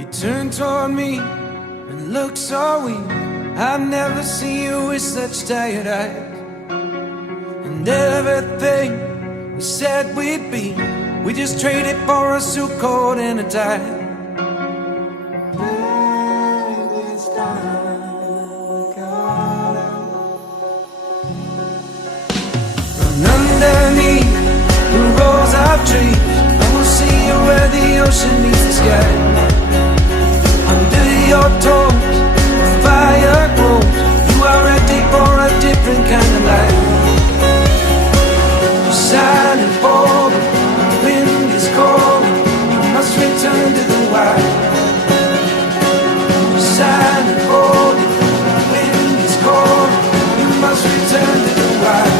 You turn toward me and look so weak. I've never seen you with such tired eyes. And everything we said we'd be, we just traded for a suit coat and a tie. Underneath the rows of trees, I will see you where the ocean meets the sky. Under your toes, the fire grows. You are ready for a different kind of life. You're silent for the wind is cold. You must return to the wild. You're silent for the wind is cold. You must return to the wild.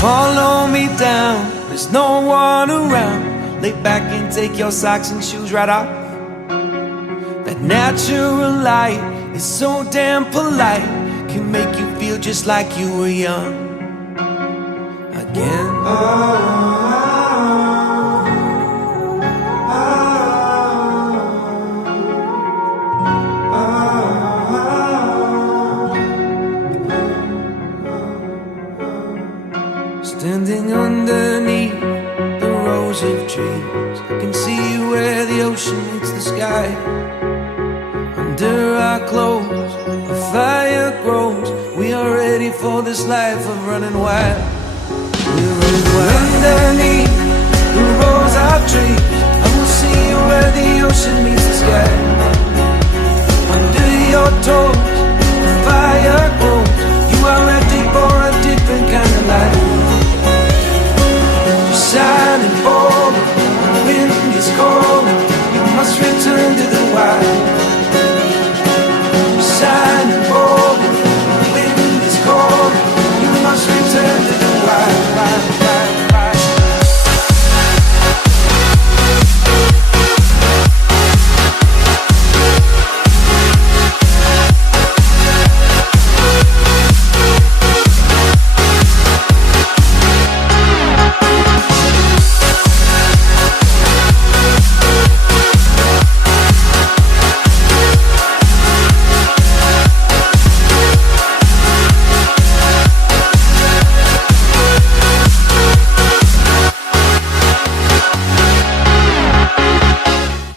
Follow me down, there's no one around. Lay back and take your socks and shoes right off. That natural light is so damn polite, can make you feel just like you were young again. Standing underneath the rows of trees, I can see where the ocean meets the sky. Under our clothes, a fire grows. We are ready for this life of running wild. We're running wild. Underneath the rows of trees,